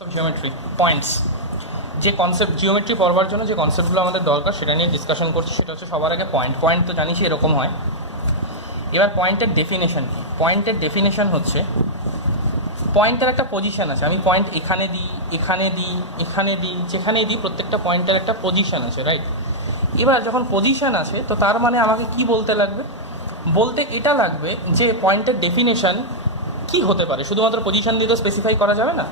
Geometry points যে concept geometry পড়বার জন্য যে কনসেপ্টগুলো আমাদের দরকার সেটা নিয়ে ডিসকাশন করছি। সেটা হচ্ছে সবার আগে পয়েন্ট তো জানিস এরকম হয়। এবার পয়েন্টের ডেফিনেশন কি? পয়েন্টের ডেফিনেশন হচ্ছে পয়েন্টের একটা পজিশন আছে। আমি পয়েন্ট এখানে দিই, এখানে দিই, এখানে দিই, যেখানেই দিই, প্রত্যেকটা পয়েন্টের একটা পজিশন আছে, রাইট? এবার যখন পজিশন আছে তো তার মানে আমাকে কি বলতে লাগবে? বলতে এটা লাগবে যে পয়েন্টের ডেফিনেশন কি হতে পারে। শুধুমাত্র পজিশন দিয়ে তো স্পেসিফাই করা যাবে না।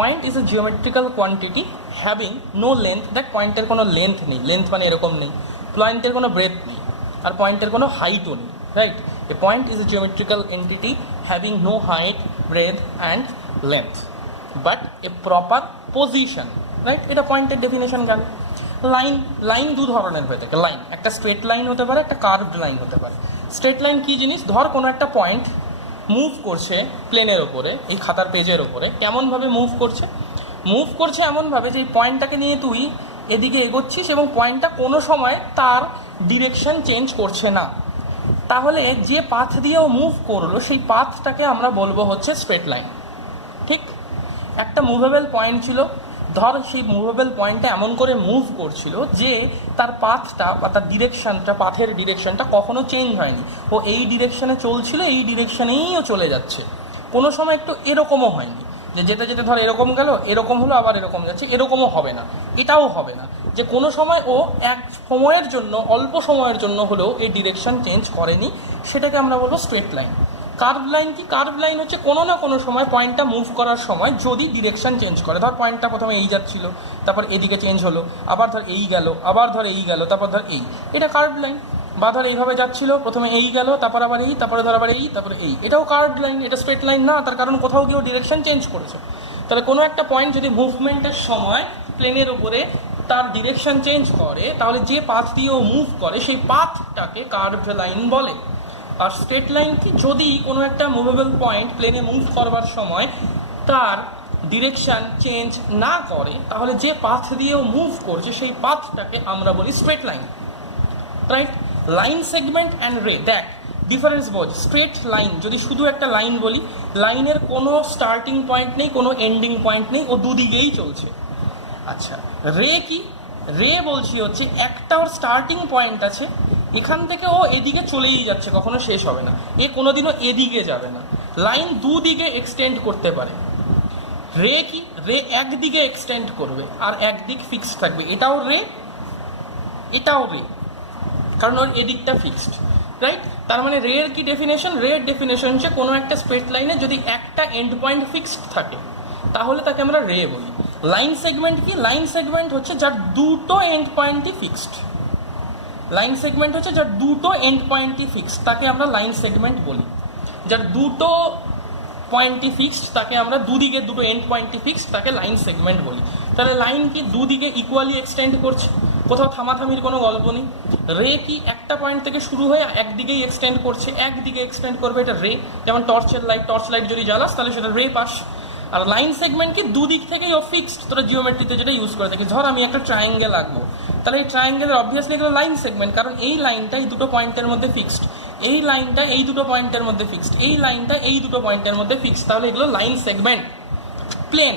Point is a geometrical quantity having no length. দেখ, পয়েন্টের কোনো লেন্থ নেই, লেন্থ মানে এরকম নেই, পয়েন্টের কোনো ব্রেথ নেই, আর পয়েন্টের কোনো হাইটও নেই, right? A point is a geometrical entity having no height, breadth and length but a proper position, right? এটা পয়েন্টের ডেফিনেশন গেল। লাইন দু ধরনের হয়ে থাকে। লাইন একটা স্ট্রেট লাইন হতে পারে, একটা কার্ভড লাইন হতে পারে। স্ট্রেট লাইন কী জিনিস? ধর কোনো একটা পয়েন্ট মুভ করছে প্লেনের ওপরে, এই খাতার পেজের ওপরে। কেমনভাবে মুভ করছে? মুভ করছে এমনভাবে যে এই পয়েন্টটাকে নিয়ে তুই এদিকে এগোচ্ছিস এবং পয়েন্টটা কোনো সময় তার ডিরেকশন চেঞ্জ করছে না। তাহলে যে পাথ দিয়েও মুভ করলো সেই পাথটাকে আমরা বলবো হচ্ছে স্ট্রেট লাইন, ঠিক? একটা মুভেবল পয়েন্ট ছিল, ধর সেই মুভেবল পয়েন্টটা এমন করে মুভ করছিল যে তার পাথটা বা তার ডিরেকশনটা, পাথের ডিরেকশনটা কখনো চেঞ্জ হয়নি। ও এই ডিরেকশনে চলছিল, এই ডিরেকশনেইও চলে যাচ্ছে। কোনো সময় একটু এরকমও হয়নি যে যেতে যেতে ধর এরকম গেল, এরকম হলো, আবার এরকম যাচ্ছে, এরকমও হবে না। এটাও হবে না যে কোনো সময় ও এক সময়ের জন্য, অল্প সময়ের জন্য হলেও এই ডিরেকশন চেঞ্জ করেনি। সেটাকে আমরা বলবো স্ট্রেট লাইন। কার্ভ লাইন কি? কার্ভ লাইন হচ্ছে কোনো না কোনো সময় পয়েন্টটা মুভ করার সময় যদি ডিরেকশন চেঞ্জ করে। ধর পয়েন্টটা প্রথমে এই যাচ্ছিল, তারপর এদিকে চেঞ্জ হলো, আবার ধর এই গেল, আবার ধর এই গেল, তারপর ধর এই, এটা কার্ভ লাইন। বা ধর এইভাবে যাচ্ছিল, প্রথমে এই গেল, তারপর আবার এই, তারপরে ধর আবার এই, তারপরে এই, এটাও কার্ভ লাইন। এটা স্ট্রেট লাইন না, তার কারণ কোথাও গিয়েও ডিরেকশন চেঞ্জ করেছে। তাহলে কোনো একটা পয়েন্ট যদি মুভমেন্টের সময় প্লেনের উপরে তার ডিরেকশন চেঞ্জ করে, তাহলে যে পাথ দিয়েও মুভ করে সেই পাথটাকে কার্ভড লাইন বলে। আর স্ট্রেট লাইন কি? যদি কোনো একটা মুভেবল পয়েন্ট প্লেনে মুভ করবার সময় তার ডিরেকশন চেঞ্জ না করে, তাহলে যে পাথ দিয়েও মুভ করছে সেই পাথটাকে আমরা বলি straight line, right? Line segment and রে, দেখ ডিফারেন্স বোঝ। স্ট্রেট লাইন যদি শুধু একটা লাইন বলি, লাইনের কোনো স্টার্টিং পয়েন্ট নেই, কোনো এন্ডিং পয়েন্ট নেই, ও দুদিকেই চলছে। আচ্ছা, রে কি? রে বলছি হচ্ছে একটা ওর স্টার্টিং পয়েন্ট আছে, এখান থেকে ও এদিকে চলেই যাচ্ছে, কখনো শেষ হবে না, এ কোনোদিনও এদিকে যাবে না। লাইন দুদিকে এক্সটেন্ড করতে পারে। রে কি? রে একদিকে এক্সটেন্ড করবে আর একদিক ফিক্সড থাকবে। এটাও রে, এটাও রে, কারণ ওর এদিকটা ফিক্সড, রাইট? তার মানে রে এর কি ডেফিনেশন? রে এর ডেফিনেশন হচ্ছে কোনো একটা স্ট্রেট লাইনে যদি একটা এন্ড পয়েন্ট ফিক্সড থাকে তাহলে তাকে আমরা রে বলি। লাইন সেগমেন্ট কি? লাইন সেগমেন্ট হচ্ছে যার দুটো এন্ড পয়েন্টই ফিক্সড। লাইন সেগমেন্ট হচ্ছে যার দুটো এন্ড পয়েন্টই ফিক্সড, তাকে আমরা লাইন সেগমেন্ট বলি। যার দুটো পয়েন্টই ফিক্সড তাকে আমরা, দুদিকে দুটো এন্ড পয়েন্টই ফিক্সড, তাকে লাইন সেগমেন্ট বলি। তাহলে লাইন কি? দুদিকে ইকুয়ালি এক্সটেন্ড করছে, কোথাও থামাথামির কোনো গল্প নেই। রে কি? একটা পয়েন্ট থেকে শুরু হয়ে একদিকেই এক্সটেন্ড করছে, একদিকে এক্সটেন্ড করবে, এটা রে। যেমন টর্চ লাইট যদি জ্বালাস তাহলে সেটা রে পাস। আর লাইন সেগমেন্ট কি? দুদিক থেকেই ও ফিক্সড। তোরা জিওমেট্রিতে যেটা ইউজ করে থাকিস, ধর আমি একটা ট্রায়াঙ্গেল আঁকবো, তাহলে এই ট্রায়াঙ্গেলের অবভিয়াসলি এগুলো লাইন সেগমেন্ট, কারণ এই লাইনটা এই দুটো পয়েন্টের মধ্যে ফিক্সড, এই লাইনটা এই দুটো পয়েন্টের মধ্যে ফিক্সড, এই লাইনটা এই দুটো পয়েন্টের মধ্যে ফিক্সড, তাহলে এগুলো লাইন সেগমেন্ট। প্লেন,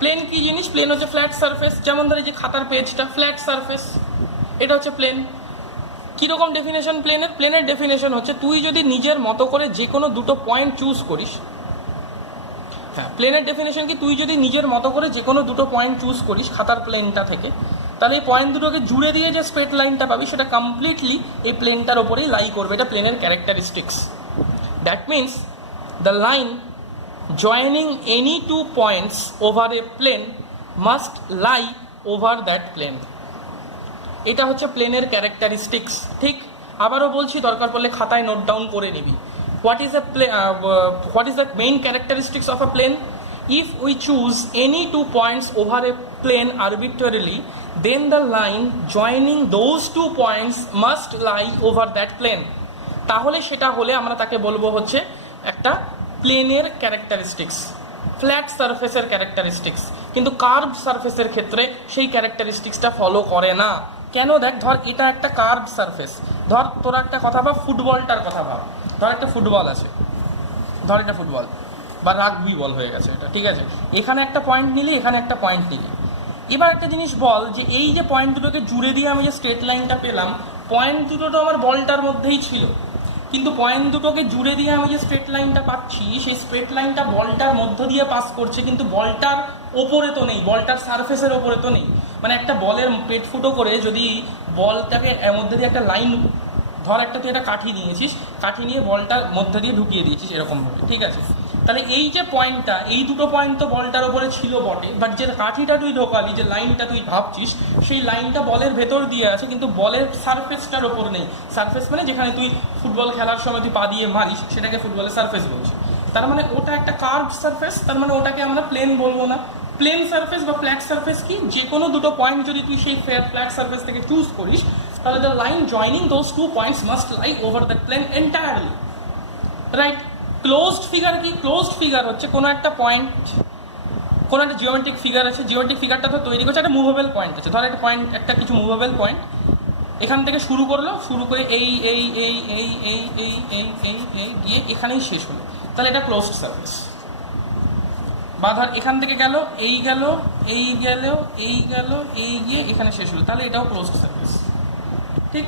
প্লেন কি জিনিস? প্লেন হচ্ছে ফ্ল্যাট সারফেস। যেমন ধর এই যে খাতার পেজটা ফ্ল্যাট সারফেস, এটা হচ্ছে প্লেন। কীরকম ডেফিনেশন প্লেনের? প্লেনের ডেফিনেশন হচ্ছে তুই যদি নিজের মতো করে যে কোনো দুটো পয়েন্ট চুজ করিস। হ্যাঁ, প্লেনের ডেফিনেশন কি? তুই যদি নিজের মতো করে যে কোনো দুটো পয়েন্ট চুজ করিস খাতার প্লেনটা থেকে, তাহলে এই পয়েন্ট দুটোকে জুড়ে দিয়ে যে স্ট্রেট লাইনটা পাবি সেটা কমপ্লিটলি এই প্লেনটার ওপরেই লাই করবে। এটা প্লেনের characteristics. That means the line joining any two points over a plane must lie over that plane. এটা হচ্ছে প্লেনের ক্যারেক্টারিস্টিক্স, ঠিক? আবারও বলছি, দরকার পড়লে খাতায় নোট ডাউন করে নিবি। What is the main characteristics of a plane? If we choose any two points over a plane arbitrarily, then the line joining those two points must lie over that plane. তাহলে সেটা হলে আমরা তাকে বলবো হচ্ছে একটা প্লেনের ক্যারেক্টারিস্টিক্স, ফ্ল্যাট সারফেসের ক্যারেক্টারিস্টিক্স। কিন্তু কার্ভ সারফেসের ক্ষেত্রে সেই ক্যারেক্টারিস্টিক্সটা ফলো করে না। কেন? দেখ, ধর এটা একটা কার্ভ সারফেস। ধর তোরা একটা কথা ভাব, ফুটবলটার কথা ভাব। ধর একটা ফুটবল আছে, ধর এটা ফুটবল। বা রাগবি বল হয়ে গেছে এটা, ঠিক আছে? এখানে একটা পয়েন্ট নিলি, এখানে একটা পয়েন্ট নিলি। এবার একটা জিনিস বল, যে এই যে পয়েন্ট দুটোকে জুড়ে দিয়ে আমি যে স্ট্রেট লাইনটা পেলাম, পয়েন্ট দুটো তো আমার বলটার মধ্যেই ছিল, কিন্তু পয়েন্ট দুটোকে জুড়ে দিয়ে আমি যে স্ট্রেট লাইনটা পাচ্ছি, সেই স্ট্রেট লাইনটা বলটার মধ্য দিয়ে পাস করছে, কিন্তু বলটার ওপরে তো নেই, বলটার সারফেসের ওপরে তো নেই। মানে একটা বলের পেট ফুটো করে যদি বলটাকে এর মধ্যে দিয়ে একটা লাইন, ধর একটা তুই একটা কাঠি নিয়েছিস, কাঠি নিয়ে বলটার মধ্যে দিয়ে ঢুকিয়ে দিয়েছিস এরকমভাবে, ঠিক আছে? তাহলে এই যে পয়েন্টটা, এই দুটো পয়েন্ট তো বলটার ওপরে ছিল বটে, বাট যে কাঠিটা তুই ঢোকালি, যে লাইনটা তুই ভাবছিস, সেই লাইনটা বলের ভেতর দিয়ে আছে, কিন্তু বলের সারফেসটার ওপর নেই। সারফেস মানে যেখানে তুই ফুটবল খেলার সময় তুই পা দিয়ে মারিস, সেটাকে ফুটবলের সারফেস বলছি। তার মানে ওটা একটা কার্ভ সারফেস, তার মানে ওটাকে আমরা প্লেন বলবো না। প্লেন সারফেস বা ফ্ল্যাট সারফেস কি, যে কোনো দুটো পয়েন্ট যদি তুই সেই ফ্ল্যাট সারফেস থেকে চুজ করিস, তাহলে the line joining those two points must lie over that plane entirely, right? Closed figure কি? ক্লোজড ফিগার হচ্ছে কোনো একটা পয়েন্ট, কোনো একটা জিওমেট্রিক ফিগার আছে, জিওমেট্রিক ফিগারটা তো তৈরি করছে একটা মুভেবল পয়েন্ট আছে, ধর একটা পয়েন্ট, একটা কিছু মুভেবল পয়েন্ট এখান থেকে শুরু করলো, শুরু করে এই এই এই এই এই এই এই এই এই গিয়ে এখানেই শেষ হলো, তাহলে এটা ক্লোজড সারফেস। বা ধর এখান থেকে গেল, এই গেল, এই গেল, এই গেল, এই গিয়ে এখানে শেষ হলো, তাহলে এটাও ক্লোজড সারফেস, ঠিক?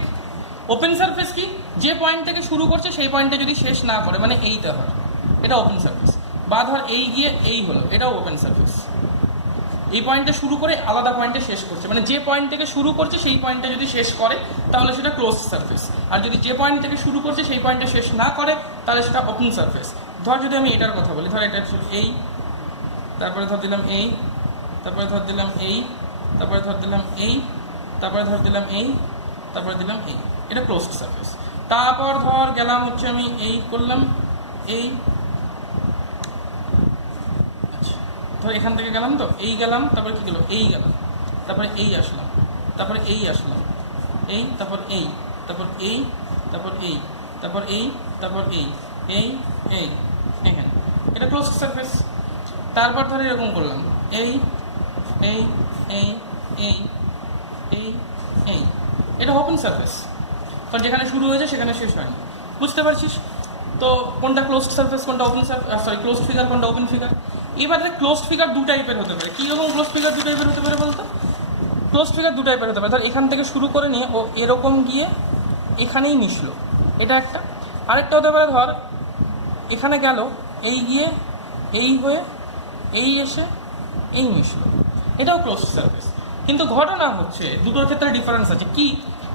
ওপেন সারফেস কি? যে পয়েন্ট থেকে শুরু করছে সেই পয়েন্টে যদি শেষ না করে, মানে এইটা হয়, এটা ওপেন সারফেস। বা ধর এই গিয়ে এই হলো, এটাও ওপেন সারফেস। এই পয়েন্টে শুরু করে আলাদা পয়েন্টে শেষ করছে, মানে যে পয়েন্ট থেকে শুরু করছে সেই পয়েন্টে যদি শেষ করে, তাহলে সেটা ক্লোজ সারফেস। আর যদি যে পয়েন্ট থেকে শুরু করছে সেই পয়েন্টে শেষ না করে, তাহলে সেটা ওপেন সারফেস। ধর যদি আমি এটার কথা বলি, ধর এটা এই, তারপরে ধর দিলাম এই, তারপরে ধর দিলাম এই, তারপরে ধর দিলাম এই, তারপরে ধর দিলাম এই, তারপরে দিলাম এই, এটা ক্লোজড সারফেস। তারপর ধর গেলাম হচ্ছে আমি এই করলাম এই, আচ্ছা ধর এখান থেকে গেলাম, তো এই গেলাম, তারপরে কি গেল, এই গেলাম, তারপরে এই আসলাম, তারপরে এই আসলাম, এই, তারপর এই, তারপর এই, তারপর এই, তারপর এই, তারপর এই, এই এই এখানে, এটা ক্লোজড সারফেস। তারপর ধর এরকম করলাম এই এই এই এই এই এই, এটা ওপেন সারফেস। তো যেখানে শুরু হয়েছে সেখানে শেষ হয়নি, বুঝতে পারছিস? তো কোনটা ক্লোজড সারফেস, কোনটা open surface, sorry closed figure, কোনটা ওপেন ফিগার। এবারে ক্লোজড ফিগার দু টাইপের হতে পারে। কীরকম ক্লোজড ফিগার দু টাইপের হতে পারে বলতো? ক্লোজড ফিগার দু টাইপের হতে পারে। ধর এখান থেকে শুরু করে নিয়ে ও এরকম গিয়ে এখানেই মিশলো, এটা একটা। আরেকটা হতে পারে, ধর এখানে গেল, এই গিয়ে এই হয়ে এই এসে এই মিশলো, এটাও ক্লোজড সারফেস। কিন্তু ঘটনা হচ্ছে দুটোর ক্ষেত্রে ডিফারেন্স আছে। কি?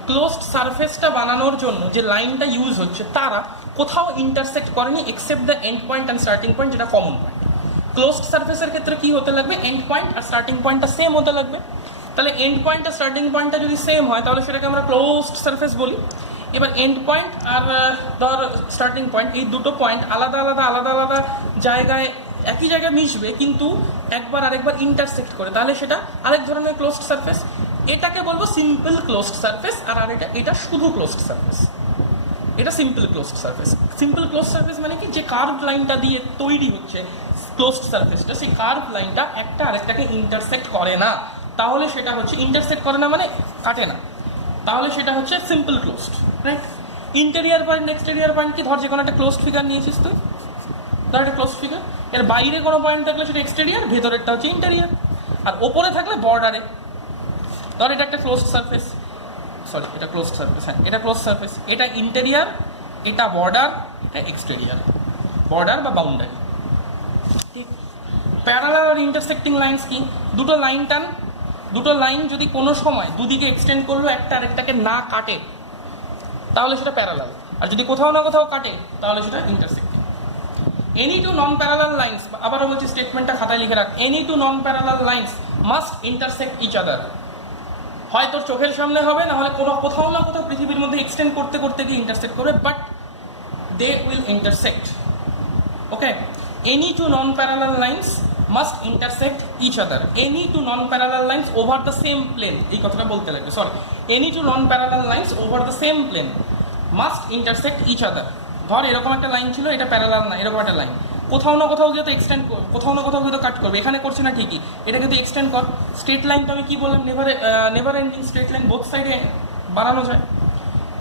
ক্লোজড সারফেসটা বানানোর জন্য যে লাইনটা ইউজ হচ্ছে তারা কোথাও ইন্টারসেক্ট করেনি except the end point and starting point, যেটা কমন পয়েন্ট। ক্লোজড সারফেসের ক্ষেত্রে কি হতে লাগবে? এন্ড পয়েন্ট আর স্টার্টিং পয়েন্টটা সেম হতে লাগবে। তাহলে এন্ড পয়েন্ট আর স্টার্টিং পয়েন্টটা যদি সেম হয়, তাহলে সেটাকে আমরা ক্লোজড সারফেস বলি। এবার এন্ড পয়েন্ট আর ধর স্টার্টিং পয়েন্ট, এই দুটো পয়েন্ট আলাদা আলাদা আলাদা আলাদা জায়গায় একই জায়গায় মিশবে, কিন্তু একবার আরেকবার ইন্টারসেক্ট করে, তাহলে সেটা আরেক ধরনের ক্লোজড সারফেস। এটাকে বলবো সিম্পল ক্লোজড সারফেস। আর এটা শুধু ক্লোজড সারফেস, এটা simple closed surface. Simple closed surface মানে কি? যে কার্ভ লাইনটা দিয়ে তৈরি হচ্ছে ক্লোজড সারফেসটা, সেই কার্ভ লাইনটা একটা আরেকটাকে ইন্টারসেক্ট করে না, তাহলে সেটা হচ্ছে ইন্টারসেক্ট করে না মানে কাটে না, তাহলে সেটা হচ্ছে simple closed, right? Interior point exterior point কি? ধর যে কোনো একটা ক্লোজড ফিগার নিয়েছিস তুই, ধর একটা ক্লোজড ফিগার, এর বাইরে কোনো পয়েন্ট থাকলে সেটা এক্সটেরিয়ার, ভেতরেরটা হচ্ছে ইন্টেরিয়ার। আর ওপরে থাকলে বর্ডারে, ধর এটা একটা ক্লোজড সারফেস, সরি এটা ক্লোজড সারফেস, হ্যাঁ এটা ক্লোজড সারফেস, এটা ইন্টেরিয়ার, এটা বর্ডার, এটা এক্সটেরিয়ার, বর্ডার বা বাউন্ডারি, ঠিক? প্যারালাল আর ইন্টারসেক্টিং লাইন্স কি? দুটো লাইন টান, দুটো লাইন যদি কোনো সময় দুদিকে এক্সটেন্ড করলো একটা আরেকটাকে না কাটে, তাহলে সেটা প্যারালাল। আর যদি কোথাও না কোথাও কাটে, তাহলে সেটা intersecting. Any two non parallel lines, আবারও বলছি স্টেটমেন্টটা খাতায় লিখে রাখ, any two non parallel lines must intersect each other. হয় তোর চোখের সামনে হবে, না হলে কোথাও না কোথাও পৃথিবীর মধ্যে এক্সটেন্ড করতে করতে গিয়ে ইন্টারসেক্ট করবে, but they will intersect. Okay, any two non parallel lines must intersect each other. Any two non parallel lines over the same plane, এই কথাটা বলতে লাগবে, sorry, any two non parallel lines over the same plane must intersect each other. ধর এরকম একটা line ছিল, এটা parallel না, এরকম একটা লাইন, কোথাও না কোথাও গিয়ে তো এক্সটেন্ড, কোথাও না কোথাও গিয়ে তো কাট করবে। এখানে করছে না ঠিকই, এটা কিন্তু এক্সটেন্ড কর। স্ট্রেট লাইন তো আমি কি বললাম, never ending straight line both সাইডে বাড়ানো যায়।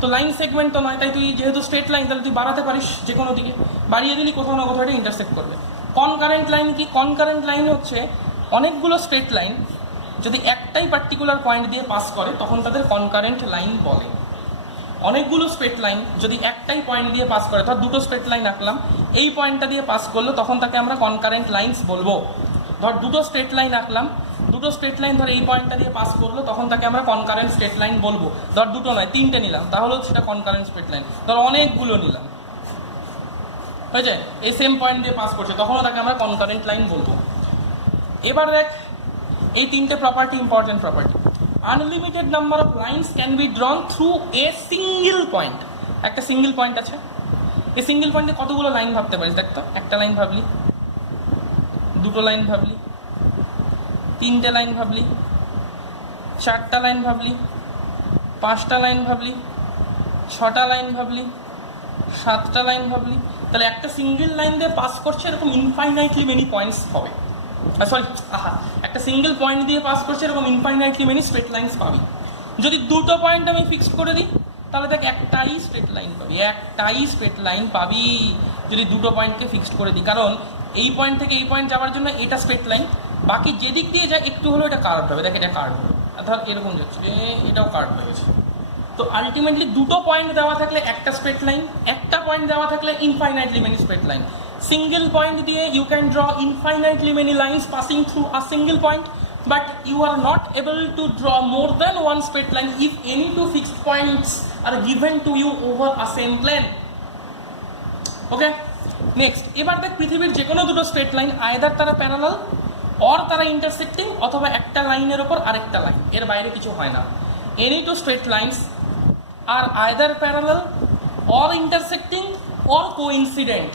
তো লাইন সেগমেন্ট তো নয়, তাই তুই যেহেতু স্ট্রেট লাইন, তাহলে তুই বাড়াতে পারিস যে কোনো দিকে, বাড়িয়ে দিলি কোথাও না কোথাও এটা ইন্টারসেক্ট করবে। কনকারেন্ট লাইন কি? কনকারেন্ট লাইন হচ্ছে অনেকগুলো স্ট্রেট লাইন যদি একটাই পার্টিকুলার পয়েন্ট দিয়ে পাস করে তখন তাদের কনকারেন্ট লাইন বলে। অনেকগুলো স্ট্রেট লাইন যদি একটাই পয়েন্ট দিয়ে পাস করে, ধর দুটো স্ট্রেট লাইন আঁকলাম, এই পয়েন্টটা দিয়ে পাস করলো তখন তাকে আমরা কনকারেন্ট লাইনস বলবো। ধর দুটো স্ট্রেট লাইন আঁকলাম, দুটো স্ট্রেট লাইন ধর এই পয়েন্টটা দিয়ে পাস করলো তখন তাকে আমরা কনকারেন্ট স্ট্রেট লাইন বলবো। ধর দুটো নয়, তিনটে নিলাম তাহলেও সেটা কনকারেন্ট স্ট্রেট লাইন। ধর অনেকগুলো নিলাম, হয়েছে, এই সেম পয়েন্ট দিয়ে পাস করছে তখনও তাকে আমরা কনকারেন্ট লাইন বলবো। এবার দেখ এই তিনটে property important property. Unlimited number of lines can be drawn through a single point. একটা সিঙ্গেল পয়েন্ট আছে, এই সিঙ্গেল পয়েন্টে কতগুলো লাইন ভাবতে পারিস? দেখ তো, একটা লাইন ভাবলি, দুটো লাইন ভাবলি, তিনটে লাইন ভাবলি, চারটা লাইন ভাবলি, পাঁচটা লাইন ভাবলি, ছটা লাইন ভাবলি, সাতটা লাইন ভাবলি। তাহলে একটা সিঙ্গেল লাইন দিয়ে পাস করছে এরকম ইনফাইনাইটলি মেনি পয়েন্টস হবে। একটা সিঙ্গেল পয়েন্ট দিয়ে পাস করছে এরকম ইনফাইনাইটলি মেনি স্ট্রেট লাইনস পাবি। যদি দুটো পয়েন্ট আমি ফিক্সড করে দিই তাহলে দেখ একটাই স্ট্রেট লাইন পাবি, একটাই স্ট্রেট লাইন পাবি যদি দুটো পয়েন্টকে ফিক্সড করে দিই। কারণ এই পয়েন্ট থেকে এই পয়েন্ট যাওয়ার জন্য এটা স্ট্রেট লাইন, বাকি যেদিক দিয়ে যায় একটু হলেও এটা কার্ভ হবে। দেখ এটা কার্ভ হবে, অর্থাৎ এরকম যাচ্ছে, এটাও কার্ভ হয়ে গেছে। তো আলটিমেটলি দুটো পয়েন্ট দেওয়া থাকলে একটা স্ট্রেট লাইন, একটা পয়েন্ট দেওয়া থাকলে infinitely many straight line. Single point দিয়ে you can draw infinitely many lines passing through a single point, but you are not able to draw more than one straight line if any two fixed points are given to you over a same plane. Okay, next এবার দেখ পৃথিবীর যে কোনো দুটো straight line either তারা parallel or তারা intersecting, অথবা একটা লাইনের ওপর আরেকটা লাইন, এর বাইরে কিছু হয় না। Any two straight lines are either parallel or intersecting or coincident.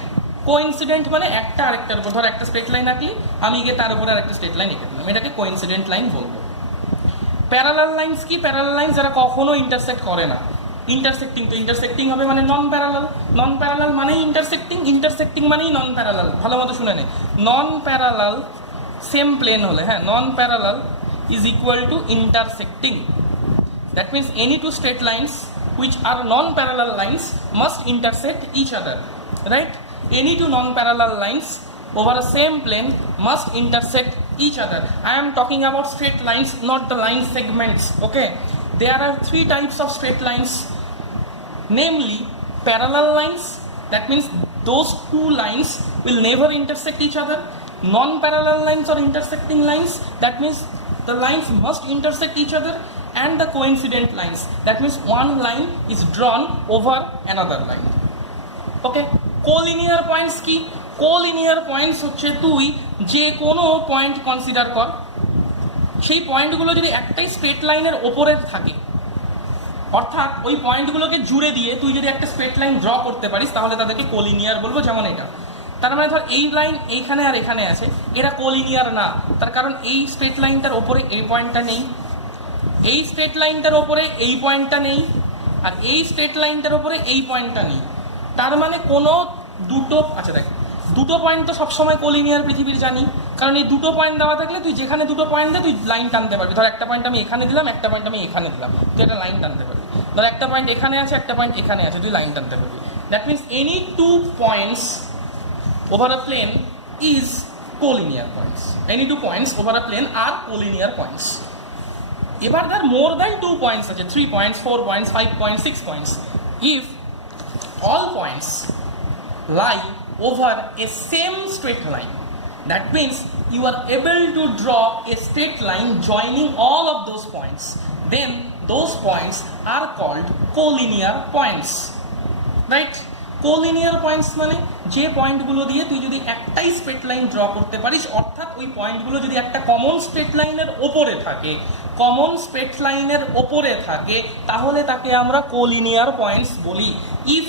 Coincident মানে একটা আরেকটার উপর, ধর একটা স্ট্রেট লাইন আঁকলি, আমি গিয়ে তার উপরে আরেকটা স্ট্রেট লাইন এঁকে দিলাম, এটাকে কোইন্সিডেন্ট লাইন বলবো। প্যারালাল লাইনস কি? প্যারালাল লাইন যারা কখনো ইন্টারসেক্ট করে না। ইন্টারসেক্টিং তো ইন্টারসেক্টিং হবে মানে নন প্যারালাল, নন প্যারালাল মানেই ইন্টারসেক্টিং, ইন্টারসেক্টিং মানেই নন প্যারালাল। ভালো মতো শুনে নে, নন প্যারালাল সেম প্লেন হলে, হ্যাঁ, non parallel is equal to intersecting. That means any two straight lines which are non-parallel lines must intersect each other, right? Any two non-parallel lines over a same plane must intersect each other. I am talking about straight lines, not the line segments. Okay, there are three types of straight lines, namely parallel lines, that means those two lines will never intersect each other. Non-parallel lines or intersecting lines, that means the lines must intersect each other. And the coincident lines, that means one line is drawn over another line. Okay, collinear points কি? collinear points হচ্ছে তুই যে কোনো point consider কর, সেই পয়েন্টগুলো যদি একটাই স্ট্রেট লাইনের ওপরে থাকে, অর্থাৎ ওই পয়েন্টগুলোকে জুড়ে দিয়ে তুই যদি একটা স্ট্রেট লাইন ড্র করতে পারিস তাহলে তাদেরকে কোলিনিয়ার বলবো। যেমন এটা, তার মানে ধর এই লাইন এইখানে আর এখানে আছে, এরা কোলিনিয়ার না, তার কারণ এই স্ট্রেট লাইনটার ওপরে এই পয়েন্টটা নেই, এই স্ট্রেট লাইনটার ওপরে এই পয়েন্টটা নেই, আর এই স্ট্রেট লাইনটার ওপরে এই পয়েন্টটা নেই। তার মানে কোনো দুটো, আচ্ছা দেখ, দুটো পয়েন্ট তো সবসময় কোলিনিয়ার পৃথিবীর জানি, কারণ এই দুটো পয়েন্ট দেওয়া থাকলে তুই যেখানে দুটো পয়েন্ট দিয়ে তুই লাইন টানতে পারবি। ধর একটা পয়েন্ট আমি এখানে দিলাম, একটা পয়েন্ট আমি এখানে দিলাম, তুই একটা লাইন টানতে পারবি। ধর একটা পয়েন্ট এখানে আছে, একটা পয়েন্ট এখানে আছে, তুই লাইন টানতে পারবি। That means any two points over a plane is collinear points. Any two points over a plane are collinear points. এবার there are more than 2 points, such as 3 points, 4 points, 5 points, 6 points. If all points lie over a same straight line, that means you are able to draw a straight line joining all of those points, then those points are called collinear points, right? Collinear points মানে যে পয়েন্টগুলো দিয়ে তুই যদি একটাই straight line draw করতে পারিস, অর্থাৎ ওই পয়েন্টগুলো যদি একটা কমন স্ট্রেট লাইনের ওপরে থাকে, কমন স্ট্রেট লাইনের ওপরে থাকে, তাহলে তাকে আমরা কোলিনিয়ার পয়েন্টস বলি। If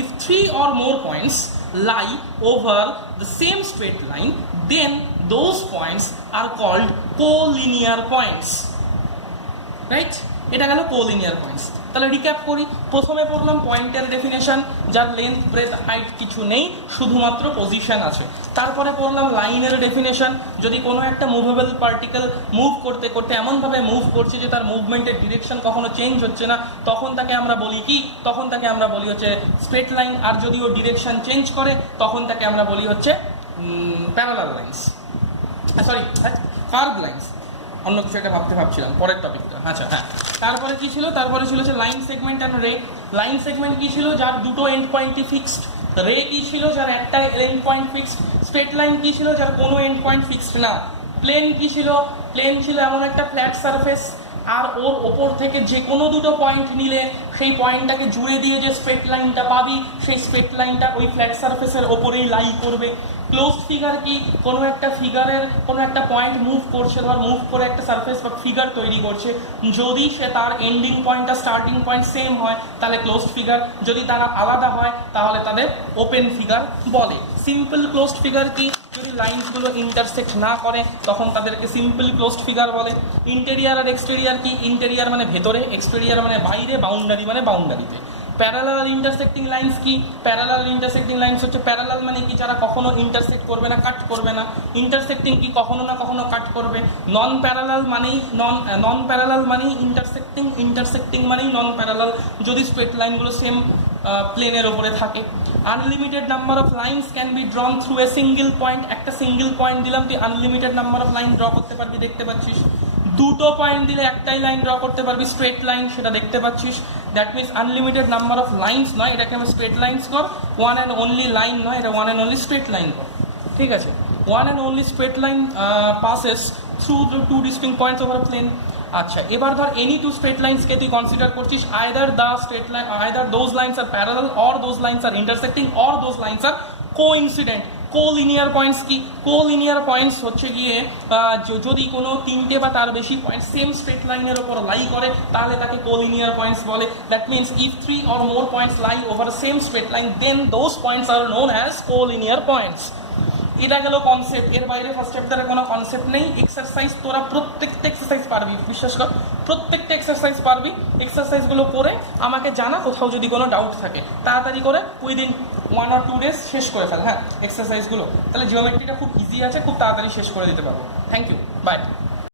if 3 or more points lie over the same straight line, then those points are called collinear points, right? এটা গেল কোলিনিয়ার পয়েন্টস। তাহলে রিক্যাপ করি। প্রথমে পড়লাম পয়েন্টের ডেফিনেশন, যার লেন্থ ব্রেথ হাইট কিছু নেই, শুধুমাত্র পজিশন আছে। তারপরে পড়লাম লাইনের ডেফিনেশন, যদি কোনো একটা মুভেবল পার্টিকেল মুভ করতে করতে এমনভাবে মুভ করছে যে তার মুভমেন্টের ডিরেকশন কখনো চেঞ্জ হচ্ছে না, তখন তাকে আমরা বলি কি, তখন তাকে আমরা বলি হচ্ছে স্ট্রেট লাইন। আর যদি ও ডিরেকশন চেঞ্জ করে তখন তাকে আমরা বলি হচ্ছে parallel lines, sorry curve lines. অন্য কিছু একটা ভাবছিলাম পরের টপিকটা। আচ্ছা হ্যাঁ, তারপরে কি ছিল, তারপরে ছিল যে লাইন সেগমেন্ট অ্যান্ড রে। লাইন সেগমেন্ট কি ছিল, যার দুটো এন্ড পয়েন্টই ফিক্সড। রে কি ছিল, যার একটা end point fixed. Straight line কি ছিল, যার কোনো এন্ড পয়েন্ট ফিক্সড না। প্লেন কি ছিল, প্লেন ছিল এমন একটা ফ্ল্যাট সারফেস, আর ওর ওপর থেকে যে কোনো দুটো পয়েন্ট নিলে সেই পয়েন্টটাকে জুড়ে দিয়ে যে স্ট্রেট লাইনটা পাবি, সেই স্ট্রেট লাইনটা ওই ফ্ল্যাট সারফেসের ওপরেই লাই করবে। ক্লোজড ফিগার কি, কোনো একটা ফিগারের কোনো একটা পয়েন্ট মুভ করছে, ধর মুভ করে একটা সারফেস বা ফিগার তৈরি করছে, যদি সে তার এন্ডিং পয়েন্টটা স্টার্টিং পয়েন্ট সেম হয় তাহলে ক্লোজড ফিগার, যদি তারা আলাদা হয় তাহলে তাদের ওপেন ফিগার বলে। সিম্পল ক্লোজড ফিগার কি, যদি লাইনসগুলো ইন্টারসেক্ট না করে তখন তাদেরকে সিম্পল ক্লোজড ফিগার বলে। ইন্টেরিয়ার আর এক্সটেরিয়ার কি, ইন্টেরিয়ার মানে ভেতরে, এক্সটেরিয়ার মানে বাইরে, বাউন্ডারি মানে বাউন্ডারিতে। প্যারালাল ইন্টারসেক্টিং লাইন্স কি, প্যারালাল ইন্টারসেক্টিং লাইন্স হচ্ছে, প্যারালাল মানে কি, যারা কখনো ইন্টারসেক্ট করবে না, কাট করবে না। ইন্টারসেক্টিং কি, কখনো না কখনো কাট করবে। নন প্যারালাল মানেই নন প্যারালাল মানেই ইন্টারসেক্টিং, ইন্টারসেক্টিং মানেই নন প্যারালাল, যদি স্ট্রেট লাইনগুলো সেম প্লেনের ওপরে থাকে। Unlimited number of lines can be drawn through a single point. একটা সিঙ্গেল পয়েন্ট দিলাম, তুই unlimited number of line draw করতে পারবি, দেখতে পাচ্ছিস। দুটো পয়েন্ট দিলে একটাই লাইন ড্র করতে পারবি, স্ট্রেট লাইন, সেটা দেখতে পাচ্ছিস। That means unlimited number of lines নয়, এটাকে আমি স্ট্রেট লাইন্স কর। ওয়ান অ্যান্ড অনলি লাইন নয়, এটা one and only straight line কর, ঠিক আছে। One and only straight line passes through two distinct points over plane. আচ্ছা, এবার ধর এনি টু স্ট্রেট লাইন্সকে তুই কনসিডার করছিস, either the straight line, either those lines are parallel, or those lines are intersecting, or those lines are coincident. Collinear points কি, collinear points হচ্ছে গিয়ে যদি কোনো তিনটে বা তার বেশি পয়েন্ট সেম স্ট্রেট লাইনের ওপর লাই করে তাহলে তাকে কোলিনিয়ার পয়েন্টস বলে। That means if 3 or more points lie over the same straight line, then those points are known as collinear points. এটা গেল কনসেপ্ট, এর বাইরে ফার্স্ট চ্যাপ্টারে কোনো কনসেপ্ট নেই। এক্সারসাইজ তোরা প্রত্যেকটা এক্সারসাইজ পারবি, বিশ্বাস কর, প্রত্যেকটা এক্সারসাইজ পারবি। এক্সারসাইজগুলো করে আমাকে জানা কোথাও যদি কোনো ডাউট থাকে, তাড়াতাড়ি করে উইদিন 1 or 2 days শেষ করে ফেল, হ্যাঁ এক্সারসাইজগুলো। তাহলে জিওমেট্রিটা খুব ইজি আছে, খুব তাড়াতাড়ি শেষ করে দিতে পারবো। Thank you, by.